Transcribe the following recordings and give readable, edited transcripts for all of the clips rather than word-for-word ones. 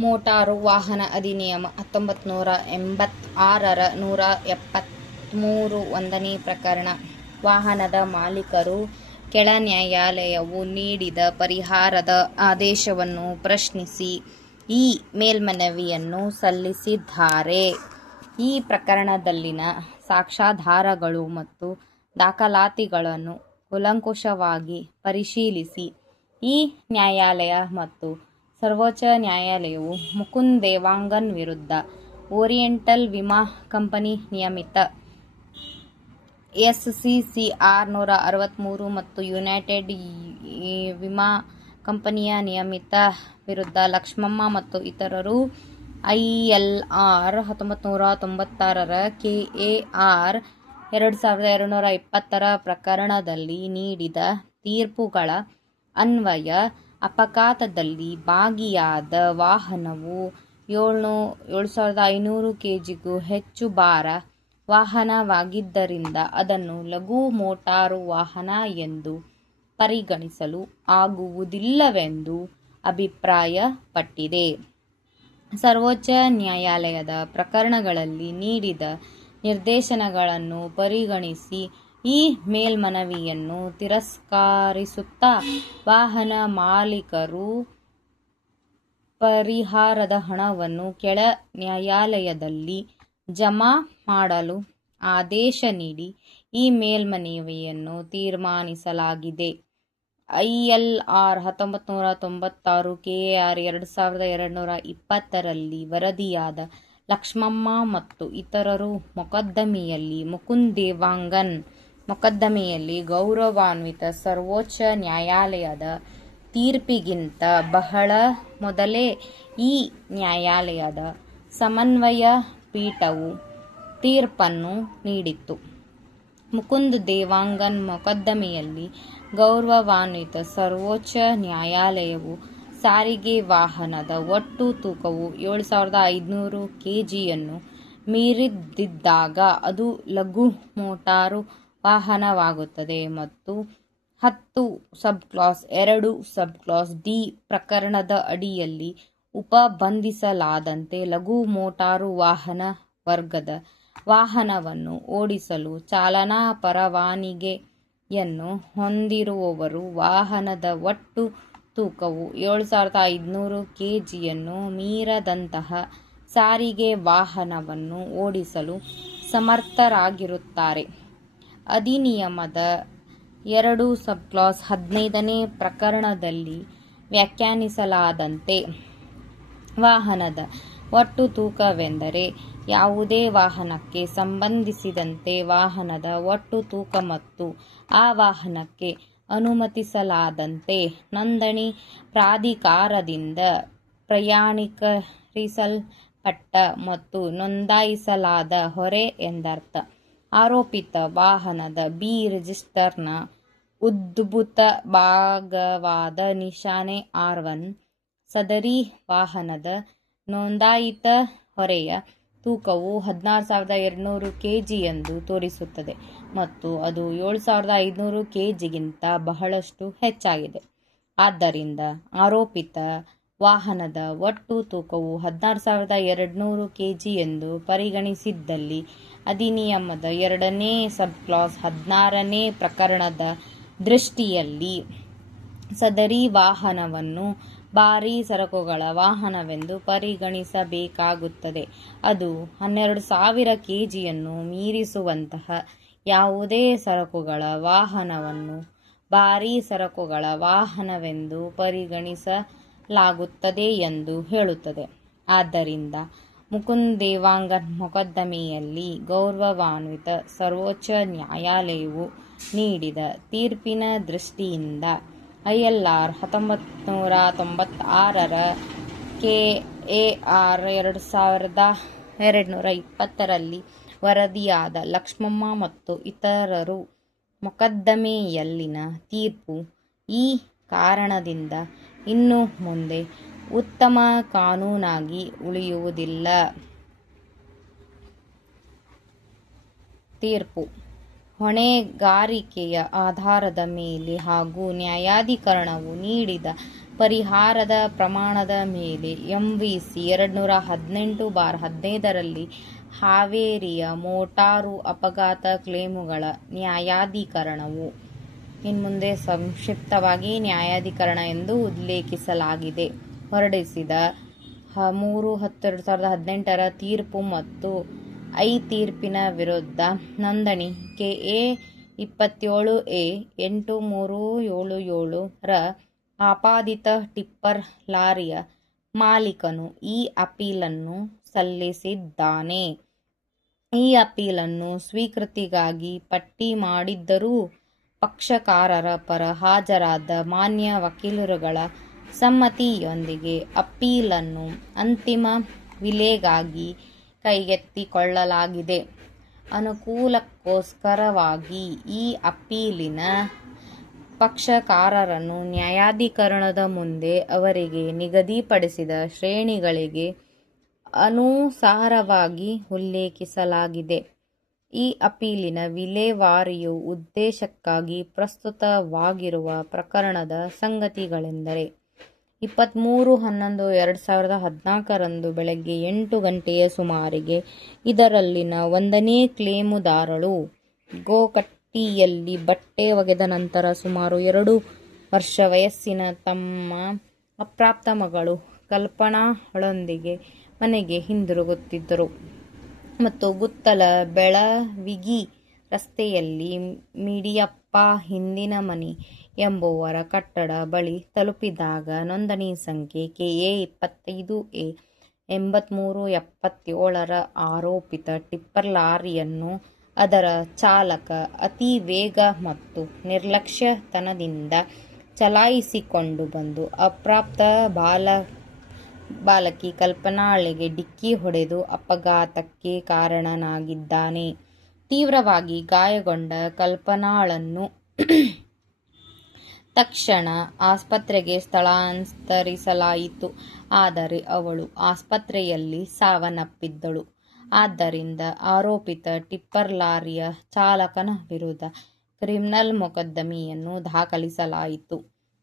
Motor ವಾಹನ ಅಧಿನಿಯಮ 1986ರ 173 1ನೇ ಪ್ರಕರಣ. ವಾಹನದ ಮಾಲೀಕರು ಕೆಳ ನ್ಯಾಯಾಲಯವು ನೀಡಿದ ಪರಿಹಾರದ ಆದೇಶವನ್ನು ಪ್ರಶ್ನಿಸಿ ಈ ಮೇಲ್ಮನವಿಯನ್ನು ಸಲ್ಲಿಸಿದ್ದಾರೆ. ಈ ಪ್ರಕರಣದಲ್ಲಿನ ಸಾಕ್ಷ್ಯಾಧಾರಗಳು ಮತ್ತು ದಾಖಲಾತಿಗಳನ್ನು ಕೂಲಂಕುಷವಾಗಿ ಪರಿಶೀಲಿಸಿ ಈ ನ್ಯಾಯಾಲಯ ಮತ್ತು ಸರ್ವೋಚ್ಚ ನ್ಯಾಯಾಲಯವು ಮುಕುಂದ್ ದೇವಾಂಗನ್ ವಿರುದ್ಧ ಓರಿಯೆಂಟಲ್ ವಿಮಾ ಕಂಪನಿ ನಿಯಮಿತ SCCR 163 ಮತ್ತು ಯುನೈಟೆಡ್ ವಿಮಾ ಕಂಪನಿಯ ನಿಯಮಿತ ವಿರುದ್ಧ ಲಕ್ಷ್ಮಮ್ಮ ಮತ್ತು ಇತರರು ILR 1996ರ KAR 2220ರ ಪ್ರಕರಣದಲ್ಲಿ ನೀಡಿದ ತೀರ್ಪುಗಳ ಅನ್ವಯ ಅಪಘಾತದಲ್ಲಿ ಭಾಗಿಯಾದ ವಾಹನವು 7,500 kgಗೂ ಹೆಚ್ಚು ಭಾರ ವಾಹನವಾಗಿದ್ದರಿಂದ ಅದನ್ನು ಲಘು ಮೋಟಾರು ವಾಹನ ಎಂದು ಪರಿಗಣಿಸಲು ಆಗುವುದಿಲ್ಲವೆಂದು ಅಭಿಪ್ರಾಯಪಟ್ಟಿದೆ. ಸರ್ವೋಚ್ಚ ನ್ಯಾಯಾಲಯದ ಪ್ರಕರಣಗಳಲ್ಲಿ ನೀಡಿದ ನಿರ್ದೇಶನಗಳನ್ನು ಪರಿಗಣಿಸಿ ಈ ಮೇಲ್ಮನವಿಯನ್ನು ತಿರಸ್ಕರಿಸುತ್ತಾ ವಾಹನ ಮಾಲೀಕರು ಪರಿಹಾರದ ಹಣವನ್ನು ಕೆಳ ನ್ಯಾಯಾಲಯದಲ್ಲಿ ಜಮಾ ಮಾಡಲು ಆದೇಶ ನೀಡಿ ಈ ಮೇಲ್ಮನವಿಯನ್ನು ತೀರ್ಮಾನಿಸಲಾಗಿದೆ. ILR 1996 KAR 2220ರಲ್ಲಿ ವರದಿಯಾದ ಲಕ್ಷ್ಮಮ್ಮ ಮತ್ತು ಇತರರು ಮೊಕದ್ದಮೆಯಲ್ಲಿ ಮುಕುಂದ್ ದೇವಾಂಗನ್ ಮೊಕದ್ದಮೆಯಲ್ಲಿ ಗೌರವಾನ್ವಿತ ಸರ್ವೋಚ್ಚ ನ್ಯಾಯಾಲಯದ ತೀರ್ಪಿಗಿಂತ ಬಹಳ ಮೊದಲೇ ಈ ನ್ಯಾಯಾಲಯದ ಸಮನ್ವಯ ಪೀಠವು ತೀರ್ಪನ್ನು ನೀಡಿತ್ತು. ಮುಕುಂದ್ ದೇವಾಂಗನ್ ಮೊಕದ್ದಮೆಯಲ್ಲಿ ಗೌರವಾನ್ವಿತ ಸರ್ವೋಚ್ಚ ನ್ಯಾಯಾಲಯವು ಸಾರಿಗೆ ವಾಹನದ ಒಟ್ಟು ತೂಕವು 7,500 kgಯನ್ನು ಮೀರಿದ್ದಾಗ ಅದು ಲಘು ಮೋಟಾರು ವಾಹನವಾಗುತ್ತದೆ ಮತ್ತು 10 ಸಬ್ಕ್ಲಾಸ್ 2 ಸಬ್ಕ್ಲಾಸ್ D ಪ್ರಕರಣದ ಅಡಿಯಲ್ಲಿ ಉಪಬಂಧಿಸಲಾದಂತೆ ಲಘು ಮೋಟಾರು ವಾಹನ ವರ್ಗದ ವಾಹನವನ್ನು ಓಡಿಸಲು ಚಾಲನಾ ಪರವಾನಗಿಯನ್ನು ಹೊಂದಿರುವವರು ವಾಹನದ ಒಟ್ಟು ತೂಕವು 7,500 kgಯನ್ನು ಮೀರದಂತಹ ಸಾರಿಗೆ ವಾಹನವನ್ನು ಓಡಿಸಲು ಸಮರ್ಥರಾಗಿರುತ್ತಾರೆ. ಅಧಿನಿಯಮದ 2 ಸಬ್ಕ್ಲಾಸ್ 15ನೇ ಪ್ರಕರಣದಲ್ಲಿ ವ್ಯಾಖ್ಯಾನಿಸಲಾದಂತೆ ವಾಹನದ ಒಟ್ಟು ತೂಕವೆಂದರೆ ಯಾವುದೇ ವಾಹನಕ್ಕೆ ಸಂಬಂಧಿಸಿದಂತೆ ವಾಹನದ ಒಟ್ಟು ತೂಕ ಮತ್ತು ಆ ವಾಹನಕ್ಕೆ ಅನುಮತಿಸಲಾದಂತೆ ನೋಂದಣಿ ಪ್ರಾಧಿಕಾರದಿಂದ ಪ್ರಮಾಣೀಕರಿಸಲ್ಪಟ್ಟ ಮತ್ತು ನೋಂದಾಯಿಸಲಾದ ಹೊರೆ ಎಂದರ್ಥ. ಆರೋಪಿತ ವಾಹನದ B ರಿಜಿಸ್ಟರ್ನ ಉದ್ಭೂತ ಭಾಗವಾದ ನಿಶಾನೆ R1 ಸದರಿ ವಾಹನದ ನೋಂದಾಯಿತ ಹೊರೆಯ ತೂಕವು 16,200 kg ಎಂದು ತೋರಿಸುತ್ತದೆ ಮತ್ತು ಅದು 7,500 kgಗಿಂತ ಬಹಳಷ್ಟು ಹೆಚ್ಚಾಗಿದೆ. ಆದ್ದರಿಂದ ಆರೋಪಿತ ವಾಹನದ ಒಟ್ಟು ತೂಕವು 16,200 kg ಎಂದು ಪರಿಗಣಿಸಿದ್ದಲ್ಲಿ ಅಧಿನಿಯಮದ 2ನೇ ಸಬ್ಕ್ಲಾಸ್ 16ನೇ ಪ್ರಕರಣದ ದೃಷ್ಟಿಯಲ್ಲಿ ಸದರಿ ವಾಹನವನ್ನು ಭಾರೀ ಸರಕುಗಳ ವಾಹನವೆಂದು ಪರಿಗಣಿಸಬೇಕಾಗುತ್ತದೆ. ಅದು 12,000 kgಯನ್ನು ಮೀರಿಸುವಂತಹ ಯಾವುದೇ ಸರಕುಗಳ ವಾಹನವನ್ನು ಭಾರೀ ಸರಕುಗಳ ವಾಹನವೆಂದು ಪರಿಗಣಿಸಲಾಗುತ್ತದೆ ಎಂದು ಹೇಳುತ್ತದೆ. ಆದ್ದರಿಂದ ಮುಕುಂದ್ ದೇವಾಂಗನ್ ಮೊಕದ್ದಮೆಯಲ್ಲಿ ಗೌರವಾನ್ವಿತ ಸರ್ವೋಚ್ಚ ನ್ಯಾಯಾಲಯವು ನೀಡಿದ ತೀರ್ಪಿನ ದೃಷ್ಟಿಯಿಂದ ILR 1996ರ KAR 2220ರಲ್ಲಿ ವರದಿಯಾದ ಲಕ್ಷ್ಮಮ್ಮ ಮತ್ತು ಇತರರು ಮೊಕದ್ದಮೆಯಲ್ಲಿನ ತೀರ್ಪು ಈ ಕಾರಣದಿಂದ ಇನ್ನು ಮುಂದೆ ಉತ್ತಮ ಕಾನೂನಾಗಿ ಉಳಿಯುವುದಿಲ್ಲ. ತೀರ್ಪು ಹೊಣೆಗಾರಿಕೆಯ ಆಧಾರದ ಮೇಲೆ ಹಾಗೂ ನ್ಯಾಯಾಧಿಕರಣವು ನೀಡಿದ ಪರಿಹಾರದ ಪ್ರಮಾಣದ ಮೇಲೆ MVC 218/15ರಲ್ಲಿ ಹಾವೇರಿಯ ಮೋಟಾರು ಅಪಘಾತ ಕ್ಲೇಮುಗಳ ನ್ಯಾಯಾಧಿಕರಣವು ಇನ್ನು ಮುಂದೆ ಸಂಕ್ಷಿಪ್ತವಾಗಿ ನ್ಯಾಯಾಧಿಕರಣ ಎಂದು ಉಲ್ಲೇಖಿಸಲಾಗಿದೆ ಹೊರಡಿಸಿದ 3/10/2018 ತೀರ್ಪು ಮತ್ತು ತೀರ್ಪಿನ ವಿರುದ್ಧ ನೋಂದಣಿ KA 27A 8377 ರ ಆಪಾದಿತ ಟಿಪ್ಪರ್ ಲಾರಿಯ ಮಾಲೀಕನು ಈ ಅಪೀಲನ್ನು ಸಲ್ಲಿಸಿದ್ದಾನೆ. ಈ ಅಪೀಲನ್ನು ಸ್ವೀಕೃತಿಗಾಗಿ ಪಟ್ಟಿ ಮಾಡಿದ್ದರೂ ಪಕ್ಷಕಾರರ ಪರ ಹಾಜರಾದ ಮಾನ್ಯ ವಕೀಲರುಗಳ ಸಮ್ಮತಿಯೊಂದಿಗೆ ಅಪೀಲನ್ನು ಅಂತಿಮ ವಿಲೆಗಾಗಿ ಕೈಗೆತ್ತಿಕೊಳ್ಳಲಾಗಿದೆ. ಅನುಕೂಲಕ್ಕೋಸ್ಕರವಾಗಿ ಈ ಅಪೀಲಿನ ಪಕ್ಷಕಾರರನ್ನು ನ್ಯಾಯಾಧಿಕರಣದ ಮುಂದೆ ಅವರಿಗೆ ನಿಗದಿಪಡಿಸಿದ ಶ್ರೇಣಿಗಳಿಗೆ ಅನುಸಾರವಾಗಿ ಉಲ್ಲೇಖಿಸಲಾಗಿದೆ. ಈ ಅಪೀಲಿನ ವಿಲೇವಾರಿಯ ಉದ್ದೇಶಕ್ಕಾಗಿ ಪ್ರಸ್ತುತವಾಗಿರುವ ಪ್ರಕರಣದ ಸಂಗತಿಗಳೆಂದರೆ 23/11/2014 ಬೆಳಗ್ಗೆ 8 ಗಂಟೆಯ ಸುಮಾರಿಗೆ ಇದರಲ್ಲಿನ 1ನೇ ಕ್ಲೇಮುದಾರಳು ಗೋಕಟ್ಟಿಯಲ್ಲಿ ಬಟ್ಟೆ ಒಗೆದ ನಂತರ ಸುಮಾರು 2 ವರ್ಷ ವಯಸ್ಸಿನ ತಮ್ಮ ಅಪ್ರಾಪ್ತ ಮಗಳು ಕಲ್ಪನಾಳೊಂದಿಗೆ ಮನೆಗೆ ಹಿಂದಿರುಗುತ್ತಿದ್ದರು ಮತ್ತು ಗುತ್ತಲ ಬೆಳವಿಗಿ ರಸ್ತೆಯಲ್ಲಿ ಮಿಡಿಯಪ್ಪ ಹಿಂದಿನ ಮನೆ ಎಂಬುವರ ಕಟ್ಟಡ ಬಳಿ ತಲುಪಿದಾಗ ನೋಂದಣಿ ಸಂಖ್ಯೆ KA 25A 8377ರ ಆರೋಪಿತ ಟಿಪ್ಪರ್ ಲಾರಿಯನ್ನು ಅದರ ಚಾಲಕ ಅತಿ ವೇಗ ಮತ್ತು ನಿರ್ಲಕ್ಷ್ಯತನದಿಂದ ಚಲಾಯಿಸಿಕೊಂಡು ಬಂದು ಅಪ್ರಾಪ್ತ ಬಾಲಕಿ ಕಲ್ಪನಾಳಿಗೆ ಡಿಕ್ಕಿ ಹೊಡೆದು ಅಪಘಾತಕ್ಕೆ ಕಾರಣನಾಗಿದ್ದಾನೆ. ತೀವ್ರವಾಗಿ ಗಾಯಗೊಂಡ ಕಲ್ಪನಾಳನ್ನು ತಕ್ಷಣ ಆಸ್ಪತ್ರೆಗೆ ಸ್ಥಳಾಂತರಿಸಲಾಯಿತು. ಆದರೆ ಅವಳು ಆಸ್ಪತ್ರೆಯಲ್ಲಿ ಸಾವನ್ನಪ್ಪಿದ್ದಳು. ಆದ್ದರಿಂದ ಆರೋಪಿತ ಟಿಪ್ಪರ್ ಲಾರಿಯ ಚಾಲಕನ ವಿರುದ್ಧ ಕ್ರಿಮಿನಲ್ ಮೊಕದ್ದಮೆಯನ್ನು ದಾಖಲಿಸಲಾಯಿತು.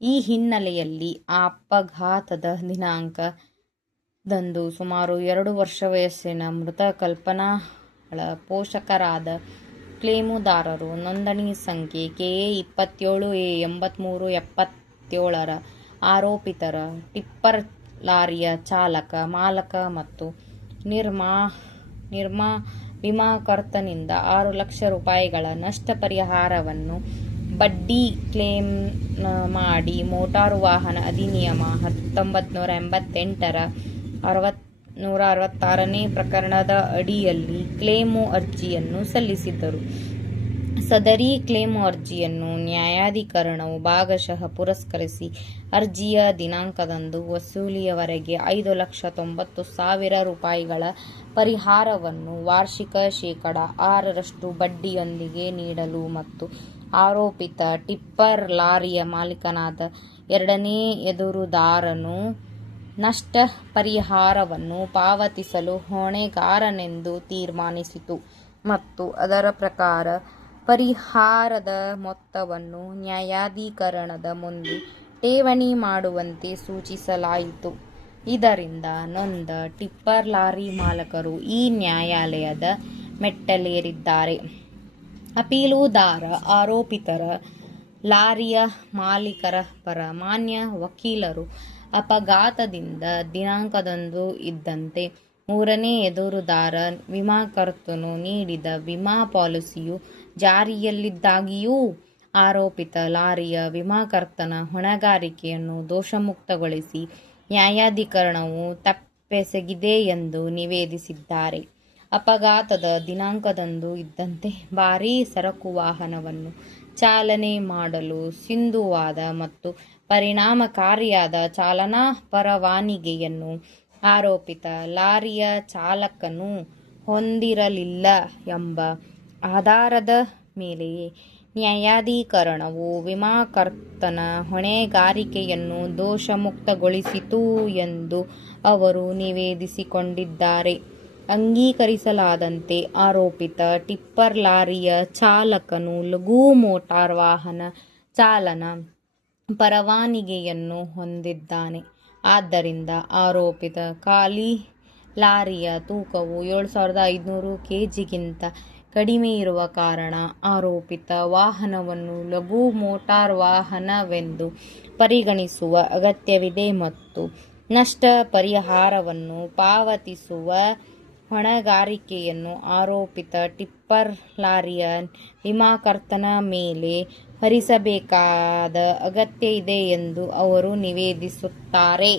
ಈ ಹಿನ್ನೆಲೆಯಲ್ಲಿ ಅಪಘಾತದ ದಿನಾಂಕದಂದು ಸುಮಾರು 2 ವರ್ಷ ವಯಸ್ಸಿನ ಮೃತ ಕಲ್ಪನಾಳ ಪೋಷಕರಾದ ಕ್ಲೇಮುದಾರರು ನೋಂದಣಿ ಸಂಖ್ಯೆ KA 27A 8377ರ ಆರೋಪಿತರ ಟಿಪ್ಪರ್ ಲಾರಿಯ ಚಾಲಕ, ಮಾಲಕ ಮತ್ತು ವಿಮಾಕರ್ತನಿಂದ 6 ಲಕ್ಷ ರೂಪಾಯಿಗಳ ನಷ್ಟ ಪರಿಹಾರವನ್ನು ಬಡ್ಡಿ ಕ್ಲೇಮ್ ಮಾಡಿ ಮೋಟಾರು ವಾಹನ ಅಧಿನಿಯಮ 1988ರ 166ನೇ ಪ್ರಕರಣದ ಅಡಿಯಲ್ಲಿ ಕ್ಲೇಮು ಅರ್ಜಿಯನ್ನು ಸಲ್ಲಿಸಿದ್ದರು. ಸದರಿ ಕ್ಲೇಮು ಅರ್ಜಿಯನ್ನು ನ್ಯಾಯಾಧಿಕರಣವು ಭಾಗಶಃ ಪುರಸ್ಕರಿಸಿ ಅರ್ಜಿಯ ದಿನಾಂಕದಂದು ವಸೂಲಿಯವರೆಗೆ 5,90,000 ರೂಪಾಯಿಗಳ ಪರಿಹಾರವನ್ನು ವಾರ್ಷಿಕ ಶೇಕಡಾ 6ರಷ್ಟು ಬಡ್ಡಿಯೊಂದಿಗೆ ನೀಡಲು ಮತ್ತು ಆರೋಪಿತ ಟಿಪ್ಪರ್ ಲಾರಿಯ ಮಾಲೀಕನಾದ 2ನೇ ಎದುರುದಾರನು ನಷ್ಟ ಪರಿಹಾರವನ್ನು ಪಾವತಿಸಲು ಹೊಣೆಗಾರನೆಂದು ತೀರ್ಮಾನಿಸಿತು ಮತ್ತು ಅದರ ಪ್ರಕಾರ ಪರಿಹಾರದ ಮೊತ್ತವನ್ನು ನ್ಯಾಯಾಧಿಕರಣದ ಮುಂದೆ ಠೇವಣಿ ಮಾಡುವಂತೆ ಸೂಚಿಸಲಾಯಿತು. ಇದರಿಂದ ನೊಂದ ಟಿಪ್ಪರ್ ಲಾರಿ ಮಾಲಕರು ಈ ನ್ಯಾಯಾಲಯದ ಮೆಟ್ಟಲೇರಿದ್ದಾರೆ. ಅಪೀಲುದಾರ ಆರೋಪಿತರ ಲಾರಿಯ ಮಾಲೀಕರ ಪರ ಮಾನ್ಯ ವಕೀಲರು ಅಪಘಾತದಿಂದ ದಿನಾಂಕದಂದು ಇದ್ದಂತೆ 3ನೇ ಎದುರುದಾರ ವಿಮಾಕರ್ತನು ನೀಡಿದ ವಿಮಾ ಪಾಲಿಸಿಯು ಜಾರಿಯಲ್ಲಿದ್ದಾಗಿಯೂ ಆರೋಪಿತ ಲಾರಿಯ ವಿಮಾಕರ್ತನ ಹೊಣೆಗಾರಿಕೆಯನ್ನು ದೋಷಮುಕ್ತಗೊಳಿಸಿ ನ್ಯಾಯಾಧಿಕರಣವು ತಪ್ಪೆಸಗಿದೆ ಎಂದು ನಿವೇದಿಸಿದ್ದಾರೆ. ಅಪಘಾತದ ದಿನಾಂಕದಂದು ಇದ್ದಂತೆ ಭಾರೀ ಸರಕು ವಾಹನವನ್ನು ಚಾಲನೆ ಮಾಡಲು ಸಿಂಧುವಾದ ಮತ್ತು ಪರಿಣಾಮಕಾರಿಯಾದ ಚಾಲನಾ ಪರವಾನಗಿಯನ್ನು ಆರೋಪಿತ ಲಾರಿಯ ಚಾಲಕನು ಹೊಂದಿರಲಿಲ್ಲ ಎಂಬ ಆಧಾರದ ಮೇಲೆಯೇ ನ್ಯಾಯಾಧಿಕರಣವು ವಿಮಾಕರ್ತನ ಹೊಣೆಗಾರಿಕೆಯನ್ನು ದೋಷಮುಕ್ತಗೊಳಿಸಿತು ಎಂದು ಅವರು ನಿವೇದಿಸಿಕೊಂಡಿದ್ದಾರೆ. ಅಂಗೀಕರಿಸಲಾದಂತೆ ಆರೋಪಿತ ಟಿಪ್ಪರ್ ಲಾರಿಯ ಚಾಲಕನು ಲಘು ಮೋಟಾರ್ ವಾಹನ ಚಾಲನಾ ಪರವಾನಗಿಯನ್ನು ಹೊಂದಿದ್ದಾನೆ. ಆದ್ದರಿಂದ ಆರೋಪಿತ ಖಾಲಿ ಲಾರಿಯ ತೂಕವು 7,500 kgಗಿಂತ ಕಡಿಮೆ ಇರುವ ಕಾರಣ ಆರೋಪಿತ ವಾಹನವನ್ನು ಲಘು ಮೋಟಾರ್ ವಾಹನವೆಂದು ಪರಿಗಣಿಸುವ ಅಗತ್ಯವಿದೆ ಮತ್ತು ನಷ್ಟ ಪರಿಹಾರವನ್ನು ಪಾವತಿಸುವ ಹೊಣೆಗಾರಿಕೆಯನ್ನು ಆರೋಪಿತ ಟಿಪ್ಪರ್ ಲಾರಿಯ ವಿಮಾಕರ್ತನ ಮೇಲೆ ಹೊರಿಸಬೇಕಾದ ಅಗತ್ಯ ಇದೆ ಎಂದು ಅವರು ನಿವೇದಿಸುತ್ತಾರೆ.